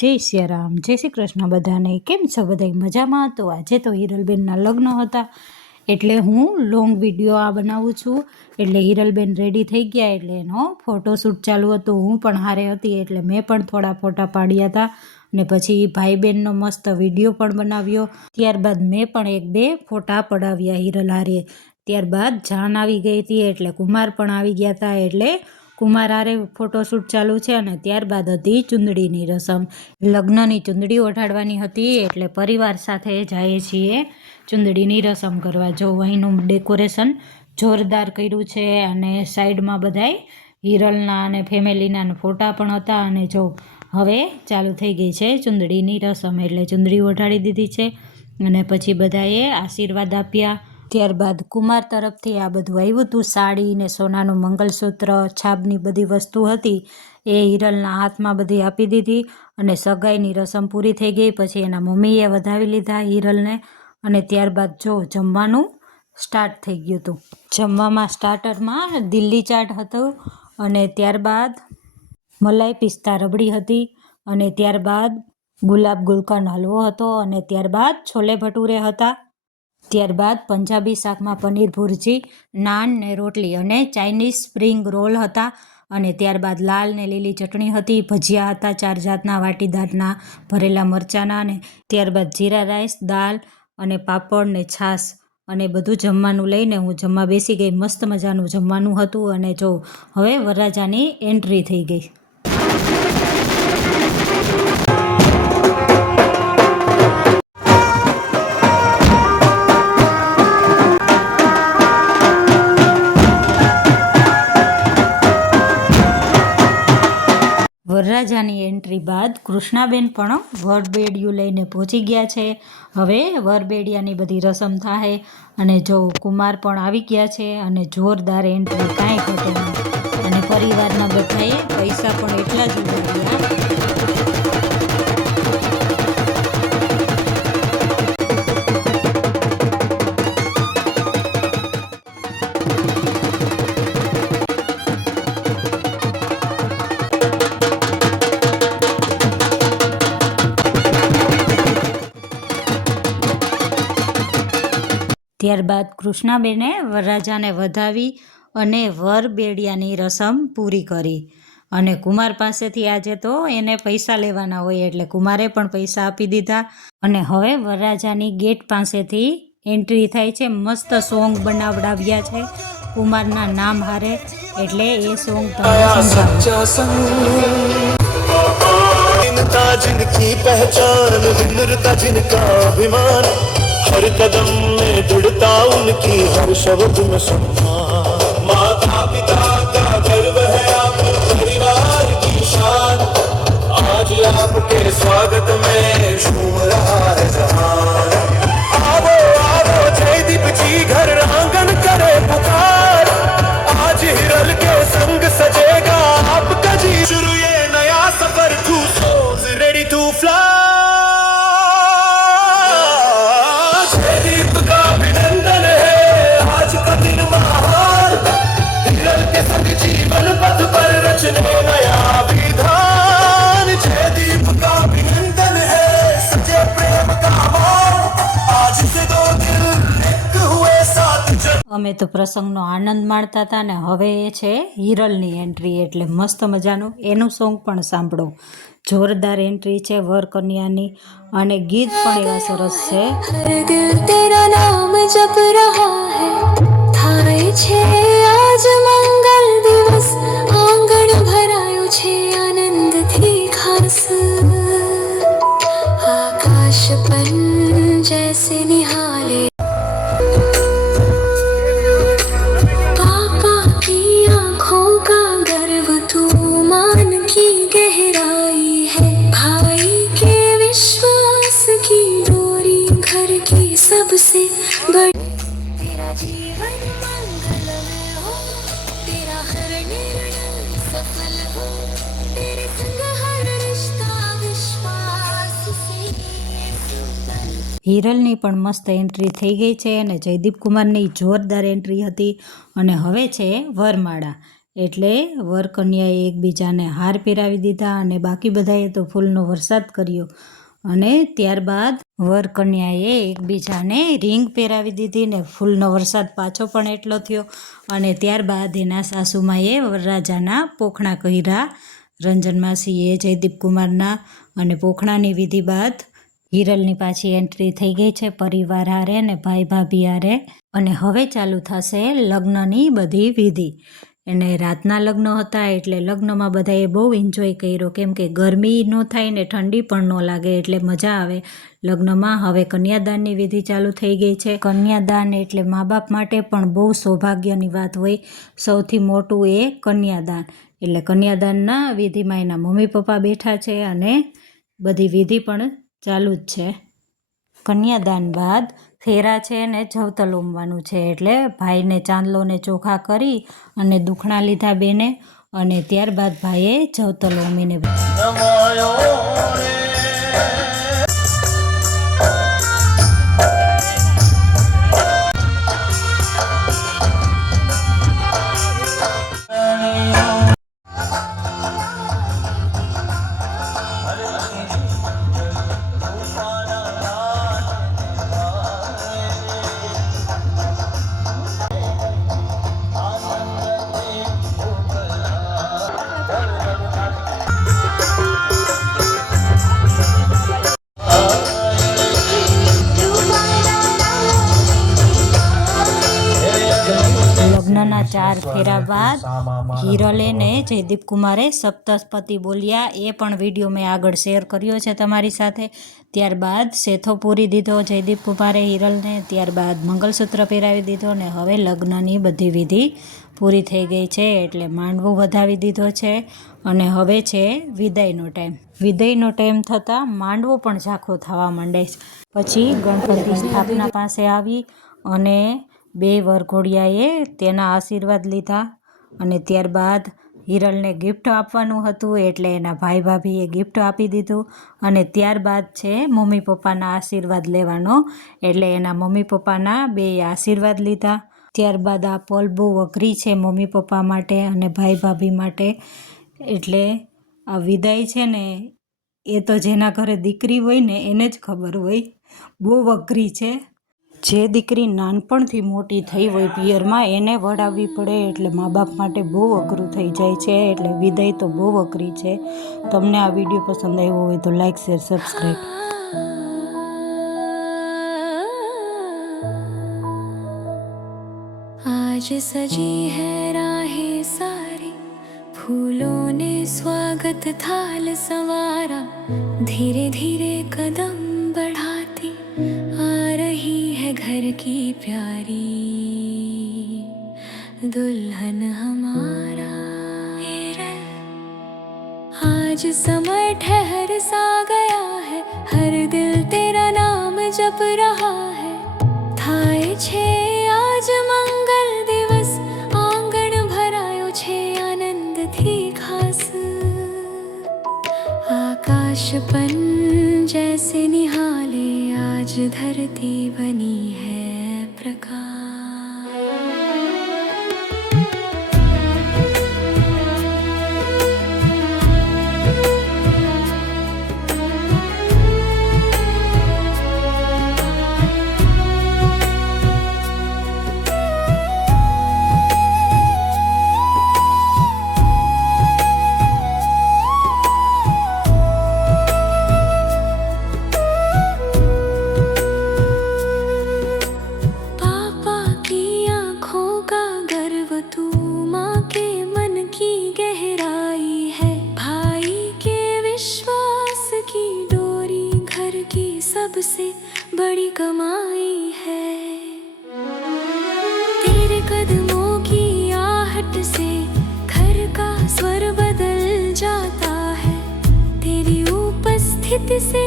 જય સિયારામ, જય શ્રી કૃષ્ણ બધાને. કેમ છો બધા? મજામાં? તો આજે તો હિરલબેનના લગ્ન હતા એટલે હું લોંગ વિડીયો આ બનાવું છું. એટલે હિરલબેન રેડી થઈ ગયા એટલે એનો ફોટોશૂટ ચાલુ હતો. હું પણ હારે હતી એટલે મેં પણ થોડા ફોટા પાડ્યા હતા અને પછી ભાઈ બહેનનો મસ્ત વિડીયો પણ બનાવ્યો. ત્યારબાદ મેં પણ 1-2 ફોટા પડાવ્યા હિરલ હારે. ત્યારબાદ જાન આવી ગઈ હતી એટલે કુમાર પણ આવી ગયા હતા એટલે કુમાર હારે ફોટોશૂટ ચાલુ છે. અને ત્યારબાદ હતી ચુંદડીની રસમ. લગ્નની ચુંદડી ઓઢાડવાની હતી એટલે પરિવાર સાથે જઈએ છીએ ચુંદડીની રસમ કરવા. જો અહીંનું ડેકોરેશન જોરદાર કર્યું છે અને સાઈડમાં બધાય હિરલના અને ફેમિલીના ફોટા પણ હતા. અને જો હવે ચાલુ થઈ ગઈ છે ચુંદડીની રસમ એટલે ચુંદડી ઓઢાડી દીધી છે અને પછી બધાએ આશીર્વાદ આપ્યા. ત્યારબાદ કુમાર તરફથી આ બધું આવ્યું હતું, સાડી ને સોનાનું મંગલસૂત્ર, છાબની બધી વસ્તુ હતી એ હિરલના હાથમાં બધી આપી દીધી અને સગાઈની રસમ પૂરી થઈ ગઈ. પછી એના મમ્મીએ વધાવી લીધા હિરલને અને ત્યારબાદ જો જમવાનું સ્ટાર્ટ થઈ ગયું હતું. જમવામાં સ્ટાર્ટરમાં દિલ્હી ચાટ હતું અને ત્યારબાદ મલાઈ પિસ્તા રબડી હતી અને ત્યારબાદ ગુલાબ ગુલકંદ હલવો હતો અને ત્યારબાદ છોલે ભટુરે હતા. ત્યારબાદ પંજાબી શાકમાં પનીર ભુરજી, નાન ને રોટલી અને ચાઇનીઝ સ્પ્રિંગ રોલ હતા અને ત્યારબાદ લાલ ને લીલી ચટણી હતી. ભજીયા હતા 4 જાતના, વાટીદારના, ભરેલા મરચાંના અને ત્યારબાદ જીરા રાઈસ, દાળ અને પાપડ ને છાશ અને બધું જમવાનું લઈને હું જમવા બેસી ગઈ. મસ્ત મજાનું જમવાનું હતું અને જો હવે વરરાજાની એન્ટ્રી થઈ ગઈ. વરરાજાની એન્ટ્રી બાદ કૃષ્ણાબેન પણ વરબેડિયું લઈને પહોંચી ગયા છે. હવે વરબેડિયાની બધી રસમ થાય અને જો કુમાર પણ આવી ગયા છે અને જોરદાર એન્ટ્રી, કાંઈ ઘટે નહીં. અને પરિવારના બધાએ પૈસા પણ એટલા જ ઉડાવ્યા. ત્યારબાદ કૃષ્ણાબેને વરરાજાને વધાવી અને વરબેડિયાની રસમ પૂરી કરી. અને કુમાર પાસેથી આજે તો એને પૈસા લેવાના હોય એટલે કુમારે પણ પૈસા આપી દીધા. અને હવે વરરાજાની ગેટ પાસેથી એન્ટ્રી થાય છે. મસ્ત સોંગ બનાવડાવ્યા છે કુમારના નામ હારે એટલે એ સોંગ हर कदम में जुड़ता उनकी हर शब्द में सम्मान माता पिता का गर्व है आप परिवार की शान आज आपके स्वागत में झूम रहा है जहान आवो आवो जयदीप जी घर आंगन करे पुकार आज हिरल के संग सजेगा आपका जी शुरू ये नया सफर two souls ready to fly અમે તો પ્રસંગનો આનંદ માણતા હતા ને હવે એ છે હિરલની એન્ટ્રી એટલે મસ્ત મજાનું એનું સોંગ પણ સાંભળો. જોરદાર એન્ટ્રી છે વર કન્યાની અને ગીત પણ એવા સરસ છે. તેરા નામ જપ રહા હૈ થાય છે આજ મંગલ દિવસ આંગણ ભરાયું છે આનંદથી ખાસ આકાશ પર જૈસે નિહાલે सबसे बड़ी तेरा जीवन मंगलमय हो तेरा हर निर्णय सफल हो तेरे संग हर रिश्ता विश्वास से હિરલની પણ મસ્ત એન્ટ્રી થઈ ગઈ છે અને જયદીપ કુમારની જોરદાર એન્ટ્રી હતી. અને હવે છે વરમાળા એટલે વર કન્યાએ એકબીજાને હાર પહેરાવી દીધા અને બાકી બધાએ તો ફૂલનો વરસાદ કર્યો. અને ત્યારબાદ વર કન્યાએ એકબીજાને રિંગ પહેરાવી દીધી ને ફૂલનો વરસાદ પાછો પણ એટલો થયો. અને ત્યારબાદ એના સાસુમાએ વરરાજાના પોખણા કર્યા. રંજન માસીએ જયદીપ કુમારના, અને પોખણાની વિધિ બાદ હિરલની પાછી એન્ટ્રી થઈ ગઈ છે પરિવાર હારે ને ભાઈ ભાભી હારે. અને હવે ચાલુ થશે લગ્નની બધી વિધિ. અને રાતના લગ્ન હતા એટલે લગ્નમાં બધાએ બહુ એન્જોય કર્યો, કેમ કે ગરમી ન થાય ને ઠંડી પણ ન લાગે એટલે મજા આવે લગ્નમાં. હવે કન્યાદાનની વિધિ ચાલુ થઈ ગઈ છે. કન્યાદાન એટલે મા બાપ માટે પણ બહુ સૌભાગ્યની વાત હોય. સૌથી મોટું એ કન્યાદાન. એટલે કન્યાદાનના વિધિમાં એના મમ્મી પપ્પા બેઠા છે અને બધી વિધિ પણ ચાલુ જ છે. કન્યાદાન બાદ ફેરા છે ને જવતલ ઉમવાનું છે. એટલે ભાઈને ચાંદલો ને ચોખા કરી અને દુખણા લીધા બેને, અને ત્યારબાદ ભાઈએ જવતલ ઉમીને લગ્નના 4 ફેરા બાદ હિરલે ને જયદીપ કુમારે સપ્તપદી બોલ્યા. એ પણ વિડીયો મેં આગળ શેર કર્યો છે તમારી સાથે. ત્યારબાદ સેથો પૂરી દીધો જયદીપ કુમારે હિરલને. ત્યારબાદ મંગલસૂત્ર પહેરાવી દીધો ને હવે લગ્નની બધી વિધિ પૂરી થઈ ગઈ છે. એટલે માંડવો વધાવી દીધો છે અને હવે છે વિદાયનો ટાઈમ. વિદાયનો ટાઈમ થતાં માંડવો પણ ઝાંખો થવા માંડે છે. પછી ગણપતિ સ્થાપના પાસે આવી અને 2 વરઘોડિયાએ તેના આશીર્વાદ લીધા. અને ત્યારબાદ હિરલને ગિફ્ટ આપવાનું હતું એટલે એના ભાઈ ભાભીએ ગિફ્ટ આપી દીધું. અને ત્યારબાદ છે મમ્મી પપ્પાના આશીર્વાદ લેવાનો, એટલે એના મમ્મી પપ્પાના 2 આશીર્વાદ લીધા. ત્યારબાદ આ પલ બહુ અઘરી છે મમ્મી પપ્પા માટે અને ભાઈ ભાભી માટે. એટલે આ વિદાય છે ને એ તો જેના ઘરે દીકરી હોય ને એને જ ખબર હોય, બહુ અઘરી છે. જે દીકરી નાનપણથી મોટી થઈ હોય પિયરમાં એને વળાવવી પડે એટલે મા બાપ માટે બહુ અઘરું થઈ જાય છે. એટલે વિદાય તો બહુ અઘરી છે. તમને આ વિડીયો પસંદ આવ્યો હોય તો લાઈક, શેર, સબસ્ક્રાઈબ. आज सजी है राहें सारी, फूलों ने स्वागत थाल संवारा, धीरे धीरे कदम बढ़ाती आ रही है घर की प्यारी दुल्हन हमारा हिरल. आज समय ठहर सा गया है, हर दिल तेरा नाम जप रहा है. થાય છે આજ મંગલ દિવસ, આંગણ ભરાયો છે આનંદથી ખાસ. આકાશ પન જૈસે નિહાલે, આજ ધરતી બની है प्रकाश. सबसे बड़ी कमाई है, तेरे कदमों की आहट से घर का स्वर बदल जाता है. तेरी उपस्थिति से